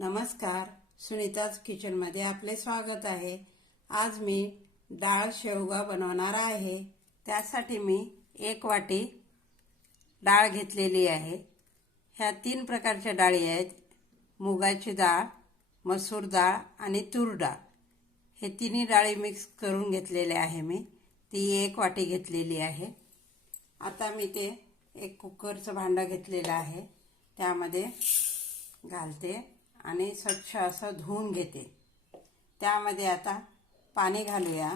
नमस्कार सुनीताज किचनमध्ये आपले स्वागत आहे. आज मी डाळ शेवगा बनवणार आहे. त्यासाठी मी एक वाटी डाळ घेतलेली आहे. ह्या तीन प्रकारच्या डाळी आहेत. मुगाची डाळ मसूर डाळ आणि तूर डाळ. हे तिन्ही डाळी मिक्स करून घेतलेले आहे मी. ती एक वाटी घेतलेली आहे. आता मी ते एक कुकरचं भांडं घेतलेलं आहे. त्यामध्ये घालते. आणि स्वच्छ असं धुवून घेते. त्यामध्ये आता पाणी घालूया.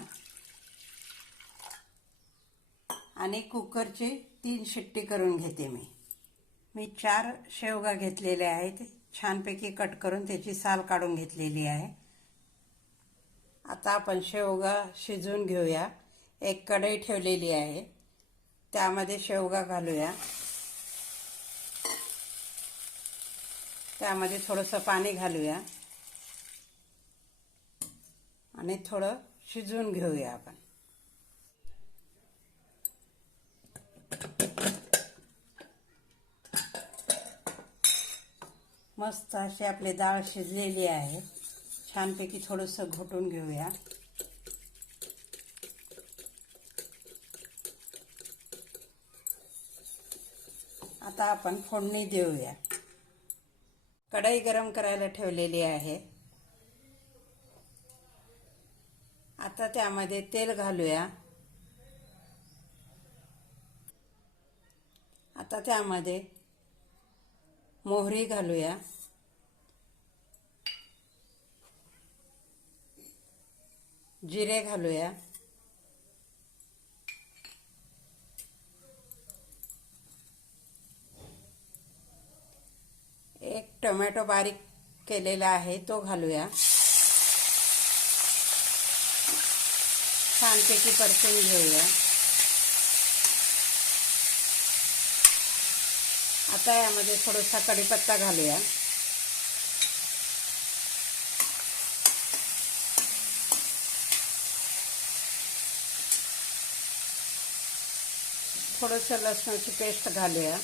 आणि कुकरची तीन शिट्टी करून घेते मी. मी चार शेवगा घेतलेले आहेत. छानपैकी कट करून त्याची साल काढून घेतलेली आहे. आता आपण शेवगा शिजवून घेऊया. एक कढई ठेवलेली आहे. त्यामध्ये शेवगा घालूया. त्यामध्ये थोडंसं पाणी घालूया. आणि थोडं शिजवून घेऊया आपण. मस्त अशी आपली डाळ शिजलेली आहे. छानपैकी थोडंसं घोटून घेऊया. आता आपण फोडणी देऊया. कढई गरम करायला ठेवलेली आहे. आता त्यामध्ये तेल घालूया. आता त्यामध्ये मोहरी घालूया. जिरे घालूया एक टोमॅटो बारीक केलेला आहे तो घालूया. छानपैकी परतून घेऊया. आता यामध्ये थोडासा कढीपत्ता घालूया. थोडंसं लसणाची पेस्ट घालूया.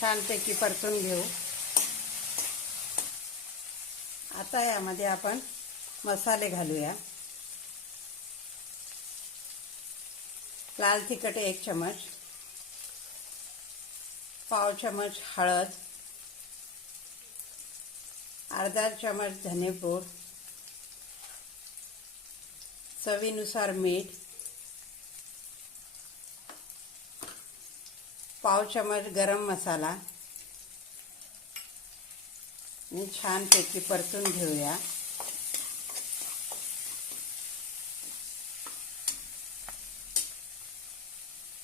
छानपैकी परतून घेऊ. आता यामध्ये आपण मसाले घालूया. लाल तिखट एक चमच पाव चमच हळद. अर्धा चमच धनेपूड. चवीनुसार मीठ. पाव चमच गरम मसाला. मी छानपैकी परतून घेऊया.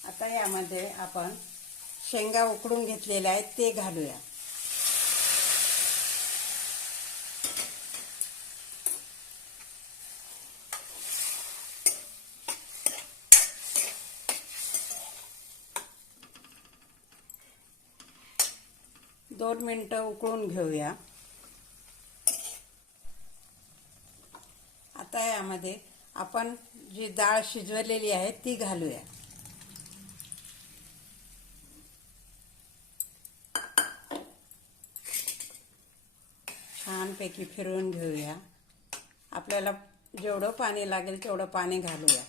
आता यामध्ये आपण शेंगा उकडून घेतलेल्या आहेत ते घालूया. दोन मिनटं उकळून घेऊया. आता यामध्ये आपण जी डाळ शिजवलेली आहे ती घालूया. छानपैकी फिरवून घेऊया. आपल्याला जेवढं पाणी लागेल तेवढं पाणी घालूया.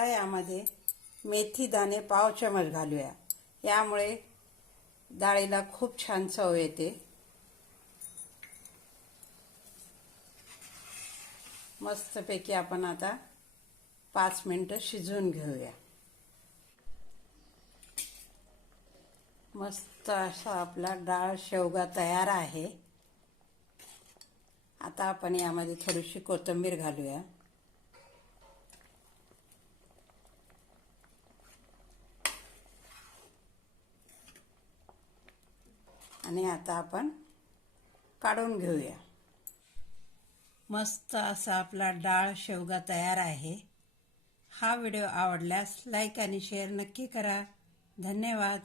आता यामध्ये मेथी दाणे पाव चमच घालूया. यामुळे डाळीला खूप छान चव येते. मस्तपैकी आपण आता पाच मिनटं शिजवून घेऊया. मस्त असा आपला डाळ शेवगा तयार आहे. आता आपण यामध्ये थोडीशी कोथिंबीर घालूया. आणि आता आपण काढून घेऊया. मस्त असा आपला डाळ शेवगा तयार आहे. हा व्हिडिओ आवडल्यास लाईक आणि शेअर नक्की करा. धन्यवाद.